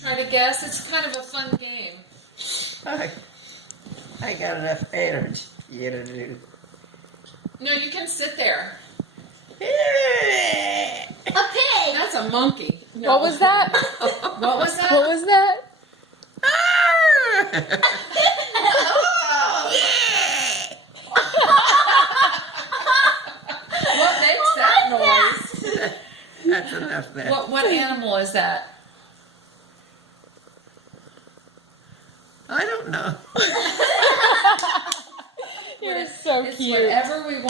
Try to guess. It's kind of a fun game. I got enough energy to do. No, you can sit there. A pig. That's a monkey. No. What was that? What was that? What was that? What makes that noise? That's enough there. What animal is that? I don't know. You're so It's cute. whatever we want.